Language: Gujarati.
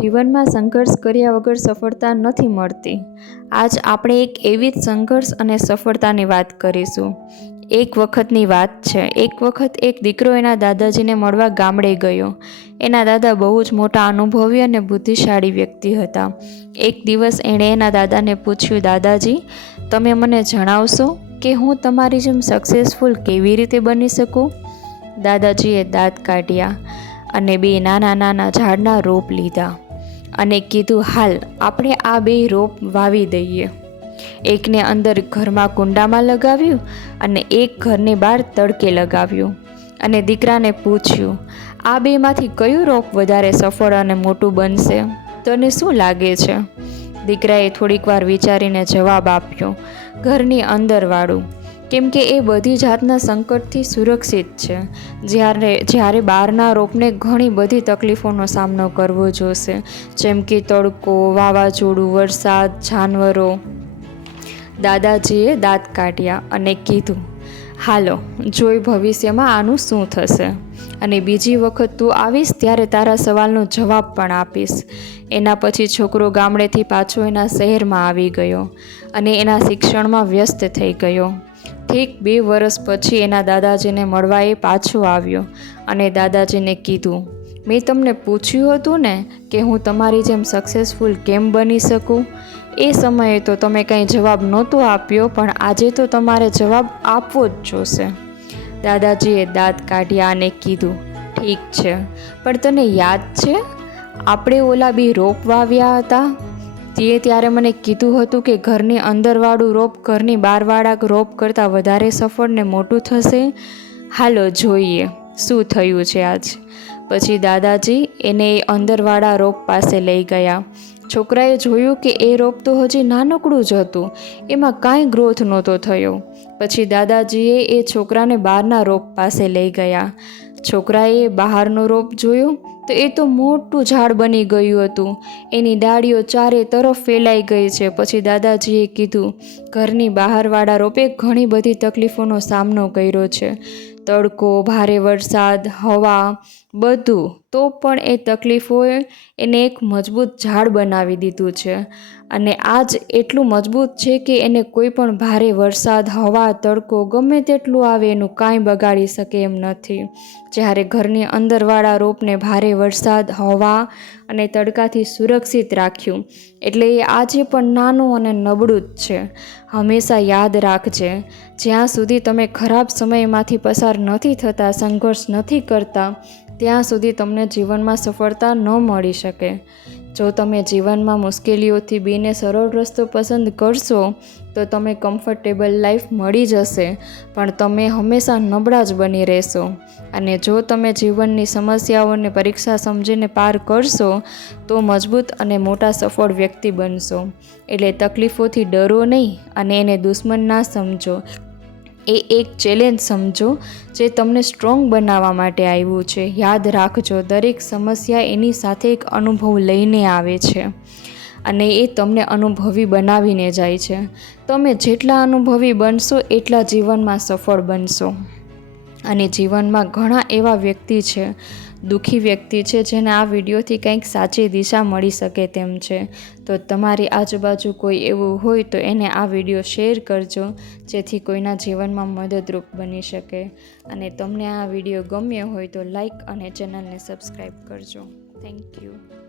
જીવનમાં સંઘર્ષ કર્યા વગર સફળતા નથી મળતી. આજ આપણે એક એવી જ સંઘર્ષ અને સફળતાની વાત કરીશું. એક વખતની વાત છે. એક વખત એક દીકરો એના દાદાજીને મળવા ગામડે ગયો. એના દાદા બહુ જ મોટા અનુભવી અને બુદ્ધિશાળી વ્યક્તિ હતા. એક દિવસ એણે એના દાદાને પૂછ્યું, દાદાજી, તમે મને જણાવશો કે હું તમારી જેમ સક્સેસફુલ કેવી રીતે બની શકું? દાદાજીએ દાંત કાઢ્યા. અને બે નાના નાના ઝાડના રોપ લીધા અને કીધું, હાલ આપણે આ બે રોપ વાવી દઈએ. એકને અંદર ઘરમાં કુંડામાં લગાવ્યું અને એક ઘરની બહાર તડકે લગાવ્યું. અને દીકરાને પૂછ્યું, આ બેમાંથી કયું રોપ વધારે સફળ અને મોટું બનશે? તને શું લાગે છે? દીકરાએ થોડીક વાર વિચારીને જવાબ આપ્યો, ઘરની અંદરવાળું. કેમ કે એ બધી જાતના સંકટથી સુરક્ષિત છે. જ્યારે જ્યારે બહારના રોપને ઘણી બધી તકલીફોનો સામનો કરવો જોશે. જેમ કે તડકો, વાવાઝોડું, વરસાદ, જાનવરો. દાદાજીએ દાંત કાઢ્યા અને કીધું, હાલો, જોઈ ભવિષ્યમાં આનું શું થશે? અને બીજી વખત તું આવીશ ત્યારે તારા સવાલનો જવાબ પણ આપીશ. એના પછી છોકરો ગામડેથી પાછો એના શહેરમાં આવી ગયો અને એના શિક્ષણમાં વ્યસ્ત થઈ ગયો. ઠીક બે વર્ષ પછી એના દાદાજીને મળવા એ પાછો આવ્યો અને દાદાજીને કીધું, મેં તમને પૂછ્યું હતું ને કે હું તમારી જેમ સક્સેસફુલ કેમ બની શકું? એ સમયે તો તમે કંઈ જવાબ નહોતો આપ્યો, પણ આજે તો તમારે જવાબ આપવો જ જોશે. દાદાજીએ દાંત કાઢ્યા અને કીધું, ઠીક છે, પણ તને યાદ છે? આપણે ઓલા બી રોપ વાવ્યા હતા? તે ત્યારે મને કીધું હતું કે ઘરની અંદરવાળું રોપ ઘરની બહારવાળા રોપ કરતાં વધારે સફળ ને મોટું થશે? હાલો જોઈએ, શું થયું છે આજ? પછી દાદાજી એને એ અંદરવાળા રોપ પાસે લઈ ગયા. છોકરાએ જોયું કે એ રોપ તો હજી નાનકડું જ હતું, એમાં કાંઈ ગ્રોથ નહોતો થયો. પછી દાદાજીએ એ છોકરાને બહારના રોપ પાસે લઈ ગયા. છોકરાએ બહારનો રોપ જોયો તો એ તો મોટું ઝાડ બની ગયું હતું. એની ડાળીઓ ચારે તરફ ફેલાઈ ગઈ છે. પછી દાદાજીએ કીધું, ઘરની બહારવાળા રોપે ઘણી બધી તકલીફોનો સામનો કર્યો છે. તડકો, ભારે વરસાદ, હવા, બધું, તો પણ એ તકલીફોએ એને એક મજબૂત ઝાડ બનાવી દીધું છે. અને આજ એટલું મજબૂત છે કે એને કોઈ પણ ભારે વરસાદ, હવા, તડકો, ગમે તેટલું આવે એનું કાંઈ બગાડી શકે એમ નથી. જ્યારે ઘરની અંદરવાળા રોપને ભારે વરસાદ, હવા અને તડકાથી સુરક્ષિત રાખ્યું. એટલે એ આજે પણ નાનું અને નબળું જ છે. હંમેશા યાદ રાખજે, જ્યાં સુધી તમે ખરાબ સમયમાંથી પસાર નથી થતા, સંઘર્ષ નથી કરતા, ત્યાં સુધી તમને જીવનમાં સફળતા ન મળી શકે. જો તમે જીવનમાં મુશ્કેલીઓથી બીને સરળ રસ્તો પસંદ કરશો, તો તમે કમ્ફર્ટેબલ લાઈફ મળી જશે, પણ તમે હંમેશા નબળા જ બની રહેશો. અને જો તમે જીવનની સમસ્યાઓને પરીક્ષા સમજીને પાર કરશો, તો મજબૂત અને મોટા સફળ વ્યક્તિ બનશો. એટલે તકલીફોથી ડરો નહીં અને એને દુશ્મન ના સમજો. એ એક ચેલેન્જ સમજો, જે તમને સ્ટ્રોંગ બનાવવા માટે આવ્યું છે. યાદ રાખજો, દરેક સમસ્યા એની સાથે એક અનુભવ લઈને આવે છે અને એ તમને અનુભવી બનાવીને જાય છે. તમે જેટલા અનુભવી બનશો, એટલા જીવનમાં સફળ બનશો. અને જીવનમાં ઘણા એવા વ્યક્તિ છે, દુઃખી વ્યક્તિ છે, જેને આ વિડીયોથી કંઈક સાચી દિશા મળી શકે તેમ છે. તો તમારી આજુબાજુ કોઈ એવું હોય તો એને આ વીડિયો શેર કરજો, જેથી કોઈના જીવનમાં મદદરૂપ બની શકે. અને તમને આ વીડિયો ગમ્યો હોય તો લાઈક અને ચેનલને સબસ્ક્રાઈબ કરજો. Thank you.